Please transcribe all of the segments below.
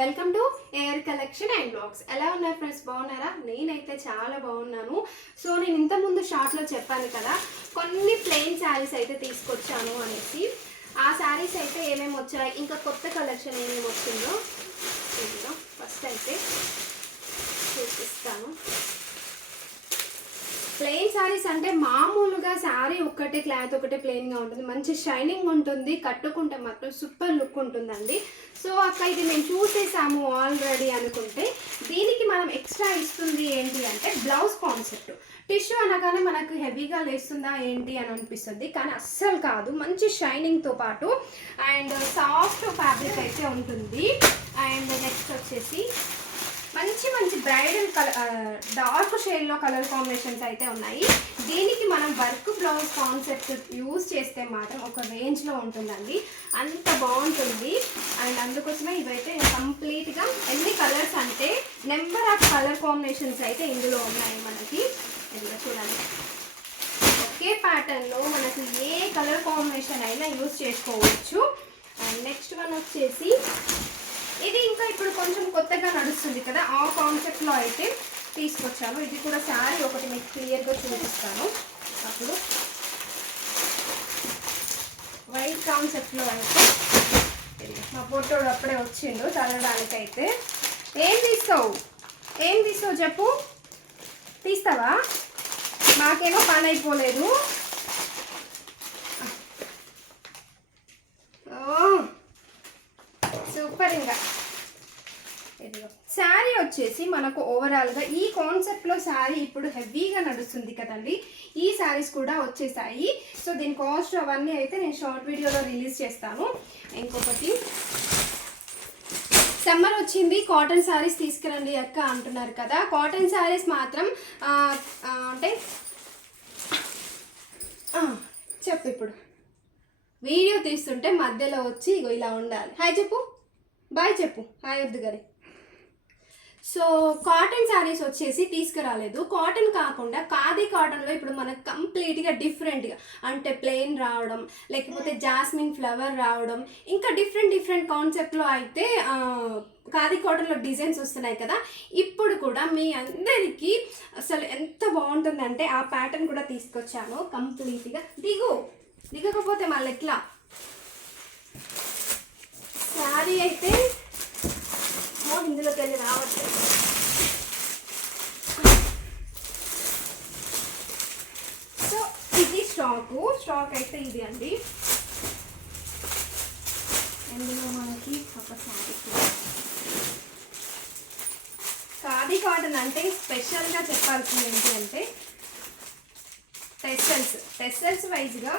Welcome to air collection and blogs ఎలా ఉన్నారు friends బాగున్నారా? నేనైతే చాలా బాగున్నాను. సో నేను ఇంతకుముందు షార్ట్లో చెప్పాను కదా కొన్ని ప్లెయిన్ శారీస్ అయితే తీసుకొచ్చాను అనేసి. ఆ శారీస్ అయితే ఏమేమి వచ్చాయి? ఇంకా కొత్త కలెక్షన్ ఏమేమి వచ్చిందో? ఫస్ట్ అయితే చూపిస్తాను. ప్లెయిన్ శారీస్ అంటే మామూలుగా శారీ ఒక్కటే క్లాత్ ఒకటే ప్లెయిన్గా ఉంటుంది. మంచి షైనింగ్ ఉంటుంది కట్టుకుంటే మాత్రం సూపర్ లుక్ ఉంటుందండి. సో అక్క ఇది మేము చూసేసాము ఆల్రెడీ అనుకుంటే. దీనికి మనం ఎక్స్ట్రా ఇస్తుంది ఏంటి అంటే బ్లౌజ్ కాన్సెప్ట్. టిష్యూ అనగానే మనకు హెవీగా లేస్తుందా ఏంటి అని అనిపిస్తుంది. కానీ అస్సలు కాదు. మంచి షైనింగ్తో పాటు అండ్ సాఫ్ట్ ఫ్యాబ్రిక్ అయితే ఉంటుంది. అండ్ నెక్స్ట్ వచ్చేసి మంచి మంచి బ్రైడల్ కలర్ డార్క్ షేడ్లో కలర్ కాంబినేషన్స్ అయితే ఉన్నాయి. దీనికి మనం వర్క్ బ్లౌజ్ కాన్సెప్ట్ యూజ్ చేస్తే మాత్రం ఒక రేంజ్లో ఉంటుందండి. అంత బాగుంటుంది. అండ్ అందుకోసమే ఇవైతే కంప్లీట్గా ఎన్ని కలర్స్ అంటే నెంబర్ ఆఫ్ కలర్ కాంబినేషన్స్ అయితే ఇందులో ఉన్నాయి మనకి. ఇందులో చూడండి. ఒకే ప్యాటర్న్లో మనకు ఏ కలర్ కాంబినేషన్ అయినా యూజ్ చేసుకోవచ్చు. అండ్ నెక్స్ట్ వన్ వచ్చేసి ఇప్పుడు కొంచెం కొత్తగా నడుస్తుంది కదా ఆ కాన్సెప్ట్లో అయితే తీసుకొచ్చాను. ఇది కూడా శారీ ఒకటి మీకు క్లియర్గా చూపిస్తాను. అప్పుడు వైట్ కాన్సెప్ట్లో అయితే మా పొట్టోడు అప్పుడే వచ్చిండు చదవడానికి అయితే ఏం తీస్తావు? ఏం తీస్తావు చెప్పు? తీస్తావా? మాకేమో పని అయిపోలేదు. సూపర్ ఇంకా. శారీ వచ్చేసి మనకు ఓవరాల్గా ఈ కాన్సెప్ట్లో శారీ ఇప్పుడు హెవీగా నడుస్తుంది కదండి. ఈ శారీస్ కూడా వచ్చేసాయి. సో దీని కాస్ట్ అవన్నీ అయితే నేను షార్ట్ వీడియోలో రిలీజ్ చేస్తాను. ఇంకొకటి సమ్మర్ వచ్చింది కాటన్ శారీస్ తీసుకురండి అక్క అంటున్నారు కదా. కాటన్ శారీస్ మాత్రం అంటే చెప్పు ఇప్పుడు. వీడియో తీస్తుంటే మధ్యలో వచ్చి ఇగో ఇలా ఉండాలి. హాయ్ చెప్పు. బాయ్ చెప్పు. హాయ్ వద్దు గారి సో కాటన్ శారీస్ వచ్చేసి తీసుకురాలేదు. కాటన్ కాకుండా ఖాదీ కాటన్లో ఇప్పుడు మనకు కంప్లీట్గా డిఫరెంట్గా అంటే ప్లెయిన్ రావడం లేకపోతే జాస్మిన్ ఫ్లవర్ రావడం ఇంకా డిఫరెంట్ డిఫరెంట్ కాన్సెప్ట్లో అయితే ఖాదీ కాటన్లో డిజైన్స్ వస్తున్నాయి కదా. ఇప్పుడు కూడా మీ అందరికీ అసలు ఎంత బాగుంటుందంటే ఆ ప్యాటర్న్ కూడా తీసుకొచ్చాను కంప్లీట్గా. దిగు దిగకపోతే మళ్ళీ ఎట్లా? శారీ అయితే ఏమో ఇందులోకి వెళ్ళి రావట్లేదు. సో ఇది స్టాకు. స్టాక్ అయితే ఇది అండి. ఇందులో మనకి ఒక శారీ ఖాదీ కాటన్ అంటే స్పెషల్గా చెప్పాల్సింది ఏంటి అంటే టెస్టల్స్ టెస్టల్స్ వైజ్గా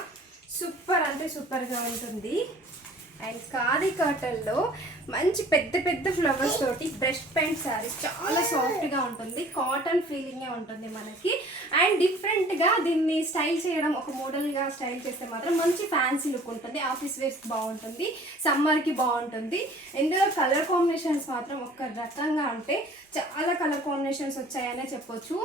సూపర్ అంటే సూపర్గా ఉంటుంది. అండ్ ఖాదీ కాటన్లో మంచి పెద్ద పెద్ద ఫ్లవర్స్ తోటి బ్రెస్ట్ పెయింట్ సారీ చాలా సాఫ్ట్గా ఉంటుంది. కాటన్ ఫీలింగే ఉంటుంది మనకి. అండ్ డిఫ్ డిఫరెంట్గా దీన్ని స్టైల్ చేయడం ఒక మోడల్గా స్టైల్ చేస్తే మాత్రం మంచి ఫ్యాన్సీ లుక్ ఉంటుంది. ఆఫీస్ వేర్స్ బాగుంటుంది. సమ్మర్కి బాగుంటుంది. ఇందులో కలర్ కాంబినేషన్స్ మాత్రం ఒక రకంగా అంటే చాలా కలర్ కాంబినేషన్స్ వచ్చాయనే చెప్పొచ్చు.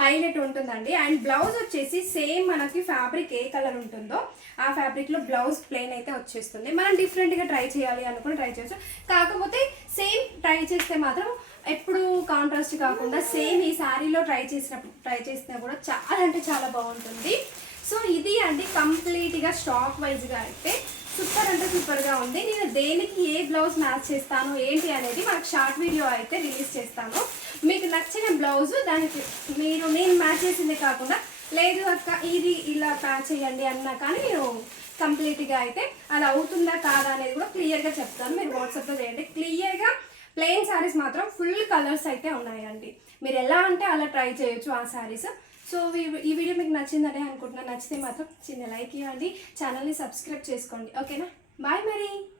హైలైట్ ఉంటుందండి. అండ్ బ్లౌజ్ వచ్చేసి సేమ్ మనకి ఫ్యాబ్రిక్ ఏ కలర్ ఉంటుందో ఆ ఫ్యాబ్రిక్లో బ్లౌజ్ ప్లెయిన్ అయితే వచ్చేస్తుంది. మనం డిఫరెంట్గా ట్రై చేయాలి అనుకుని ట్రై చేయొచ్చు. కాకపోతే సేమ్ ట్రై చేస్తే మాత్రం ఎప్పుడు కాంట్రాస్ట్ కాకుండా సేమ్ ఈ శారీలో ట్రై చేసినప్పుడు ట్రై చేసినా కూడా చాలా అంటే చాలా బాగుంటుంది. సో ఇది అండి కంప్లీట్గా స్టాక్ వైజ్గా అయితే సూపర్ అంటే సూపర్గా ఉంది. నేను దేనికి ఏ బ్లౌజ్ మ్యాచ్ చేస్తాను ఏంటి అనేది మనకు షార్ట్ వీడియో అయితే రిలీజ్ చేస్తాను. మీకు నచ్చిన బ్లౌజ్ దానికి మీరు నేను మ్యాచ్ చేసింది కాకుండా లేదు అక్క ఇది ఇలా ప్యాచ్ చేయండి అన్నా కానీ నేను కంప్లీట్గా అయితే అది అవుతుందా కాదా అనేది కూడా క్లియర్గా చెప్తాను. మీరు వాట్సాప్లో చేయండి. క్లియర్గా ప్లెయిన్ శారీస్ మాత్రం ఫుల్ కలర్స్ అయితే ఉన్నాయండి. మీరు ఎలా అంటే అలా ట్రై చేయొచ్చు ఆ శారీస్ సో ఈ- వీడియో మీకు నచ్చిందని అనుకుంటున్నాను నచ్చితే మాత్రం చిన్న లైక్ ఇవ్వండి. ఛానల్ని సబ్స్క్రైబ్ చేసుకోండి. ఓకేనా? బాయ్ మరి.